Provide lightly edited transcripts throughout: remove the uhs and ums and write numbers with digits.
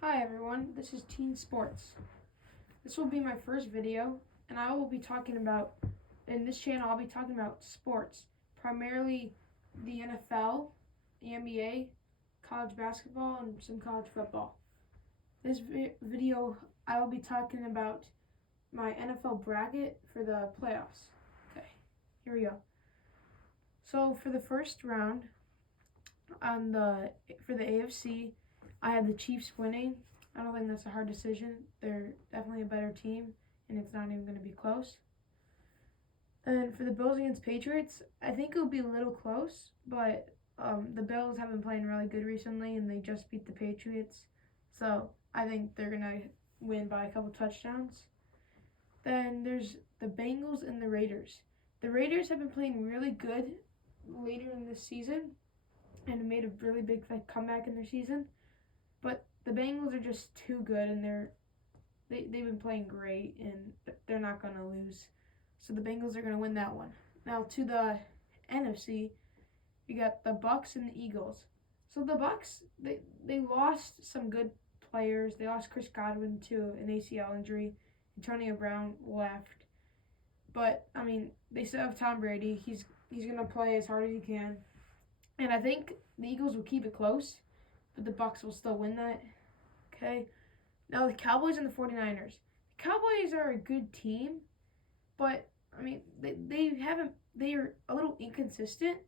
Hi everyone, this is Teensports. This will be my first video, and I will be talking about, in this channel, I'll be talking about sports, primarily the NFL, the NBA, college basketball, and some college football. This video, I will be talking about my NFL bracket for the playoffs. Okay, here we go. So for the first round, for the AFC, I have the Chiefs winning. I don't think that's a hard decision. They're definitely a better team, and it's not even going to be close. And for the Bills against Patriots, I think it'll be a little close, but the Bills have been playing really good recently, and they just beat the Patriots. So I think they're going to win by a couple touchdowns. Then there's the Bengals and the Raiders. The Raiders have been playing really good later in this season and made a really big comeback in their season. But the Bengals are just too good, and they've been playing great, and they're not going to lose. So the Bengals are going to win that one. Now to the NFC, you got the Bucks and the Eagles. So the Bucks, they lost some good players. They lost Chris Godwin to an ACL injury. Antonio Brown left. But, I mean, they still have Tom Brady. He's going to play as hard as he can. And I think the Eagles will keep it close, but the Bucks will still win that. Okay. Now the Cowboys and the 49ers. The Cowboys are a good team, but I mean they are a little inconsistent.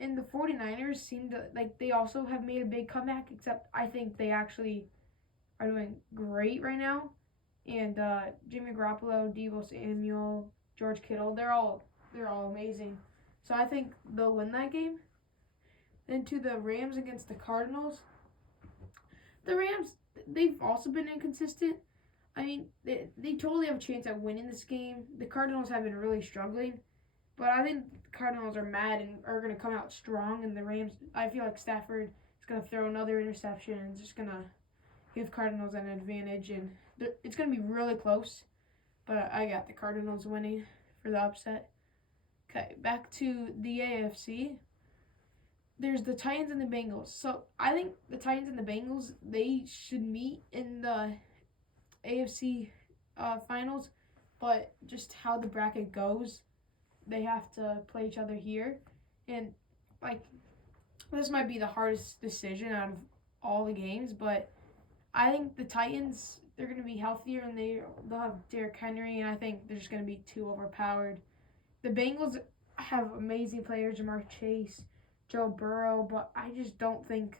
And the 49ers seem to they also have made a big comeback, except I think they actually are doing great right now. And Jimmy Garoppolo, Deebo Samuel, George Kittle, they're all amazing. So I think they'll win that game. Then to the Rams against the Cardinals. The Rams, they've also been inconsistent. I mean, they totally have a chance at winning this game. The Cardinals have been really struggling. But I think the Cardinals are mad and are going to come out strong. And the Rams, I feel like Stafford is going to throw another interception and just going to give Cardinals an advantage. And it's going to be really close. But I got the Cardinals winning for the upset. Okay, back to the AFC. There's the Titans and the Bengals. So I think the Titans and the Bengals, they should meet in the AFC finals. But just how the bracket goes, they have to play each other here. And, this might be the hardest decision out of all the games. But I think the Titans, they're going to be healthier, and they'll have Derrick Henry. And I think they're just going to be too overpowered. The Bengals have amazing players, Jamar Chase, Joe Burrow, but I just don't think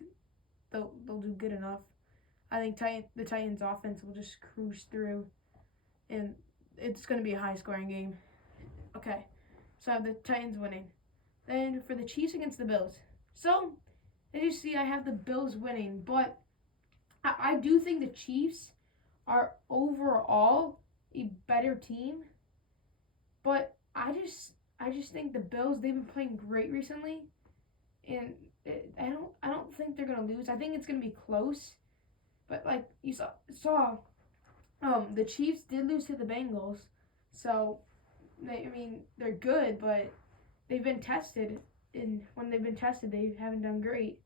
they'll do good enough. I think the Titans' offense will just cruise through, and it's going to be a high-scoring game. Okay, so I have the Titans winning. Then for the Chiefs against the Bills. So, as you see, I have the Bills winning, but I do think the Chiefs are overall a better team, but I just think the Bills, they've been playing great recently. And I don't think they're gonna lose. I think it's gonna be close, but like you saw, the Chiefs did lose to the Bengals, so they're good, but they've been tested, and when they've been tested, they haven't done great,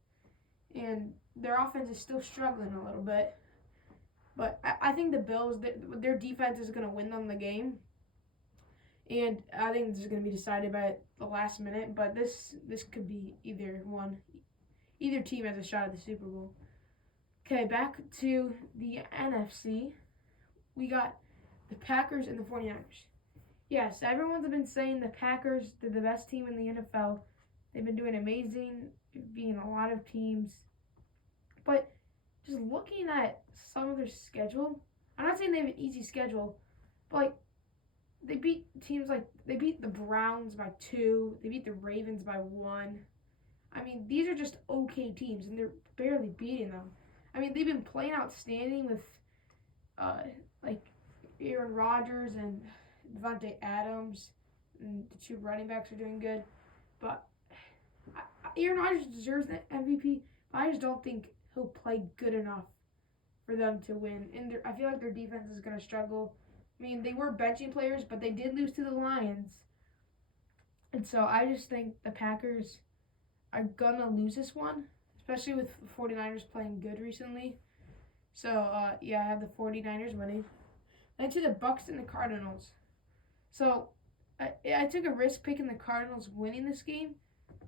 and their offense is still struggling a little bit. But I think the Bills, their defense is gonna win them the game. And I think this is going to be decided by the last minute, but this could be either one. Either team has a shot at the Super Bowl. Okay, back to the NFC. We got the Packers and the 49ers. Yes, everyone's been saying the Packers, they're the best team in the NFL. They've been doing amazing, beating a lot of teams. But just looking at some of their schedule, I'm not saying they have an easy schedule, but they beat teams they beat the Browns by 2. They beat the Ravens by 1. I mean, these are just okay teams, and they're barely beating them. I mean, they've been playing outstanding with, Aaron Rodgers and Devontae Adams, and the 2 running backs are doing good. But Aaron Rodgers deserves the MVP, but I just don't think he'll play good enough for them to win. And I feel like their defense is going to struggle. I mean, they were benching players, but they did lose to the Lions. And so I just think the Packers are going to lose this one, especially with the 49ers playing good recently. So, yeah, I have the 49ers winning. Then to the Bucks and the Cardinals. So, I took a risk picking the Cardinals winning this game.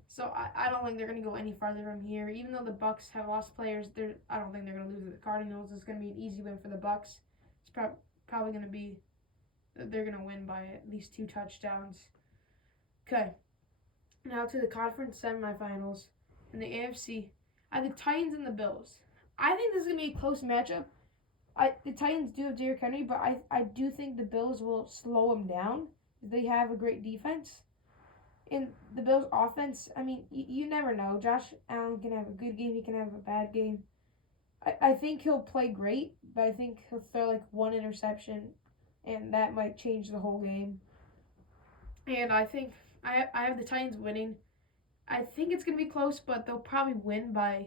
So, I don't think they're going to go any farther from here. Even though the Bucks have lost players, I don't think they're going to lose to the Cardinals. It's going to be an easy win for the Bucks. It's probably going to be, they're going to win by at least 2 touchdowns. Okay. Now to the conference semifinals in the AFC. I have the Titans and the Bills. I think this is going to be a close matchup. The Titans do have Derrick Henry, but I do think the Bills will slow him down. They have a great defense. And the Bills' offense, I mean, you never know. Josh Allen can have a good game. He can have a bad game. I think he'll play great, but I think he'll throw like 1 interception, and that might change the whole game. And I think I have the Titans winning. I think it's going to be close, but they'll probably win by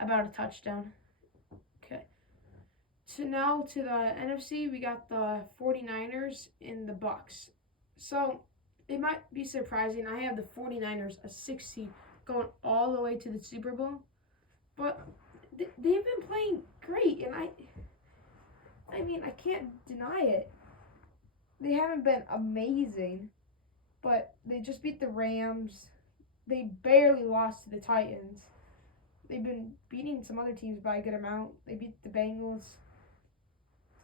about a touchdown. Okay. So now to the NFC, we got the 49ers and the Bucks. So it might be surprising. I have the 49ers, a 6 seed, going all the way to the Super Bowl. But they've been playing great, and I mean, I can't deny it. They haven't been amazing, but they just beat the Rams. They barely lost to the Titans. They've been beating some other teams by a good amount. They beat the Bengals.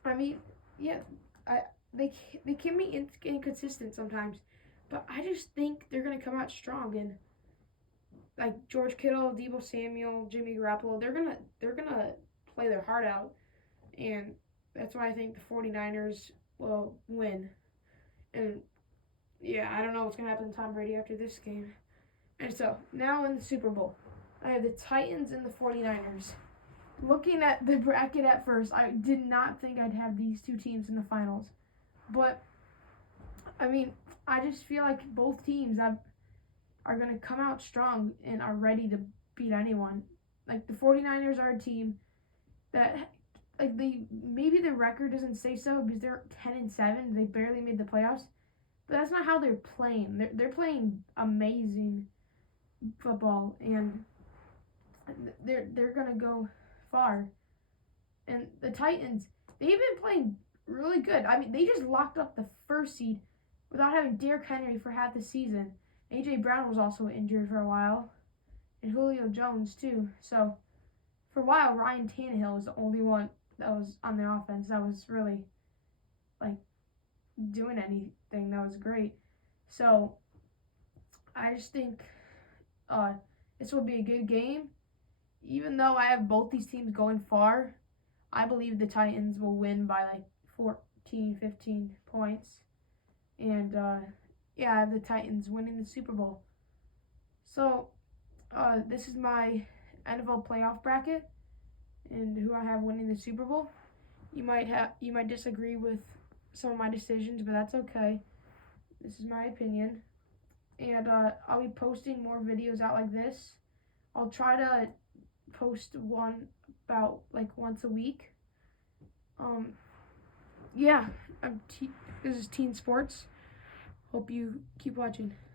I mean, yeah, they can be inconsistent sometimes, but I just think they're gonna come out strong. And like George Kittle, Deebo Samuel, Jimmy Garoppolo, they're gonna play their heart out, and that's why I think the 49ers will win. And yeah, I don't know what's gonna happen to Tom Brady after this game. And so now in the Super Bowl, I have the Titans and the 49ers. Looking at the bracket at first, I did not think I'd have these 2 teams in the finals. But, I mean, I just feel like both teams are going to come out strong and are ready to beat anyone. Like, the 49ers are a team that, like, maybe the record doesn't say so because they're 10-7. They barely made the playoffs. But that's not how they're playing. They're playing amazing football, and they're going to go far. And the Titans, they've been playing really good. I mean, they just locked up the 1st seed without having Derrick Henry for half the season. A.J. Brown was also injured for a while, and Julio Jones too. So for a while, Ryan Tannehill was the only one that was on the offense that was really like doing anything. That was great. So I just think this will be a good game. Even though I have both these teams going far, I believe the Titans will win by like 14, 15 points. And yeah, I have the Titans winning the Super Bowl. So this is my NFL playoff bracket and who I have winning the Super Bowl. You might disagree with some of my decisions, but that's okay. This is my opinion. And I'll be posting more videos out like this. I'll try to post one about like once a week. Yeah, this is Teensports. Hope you keep watching.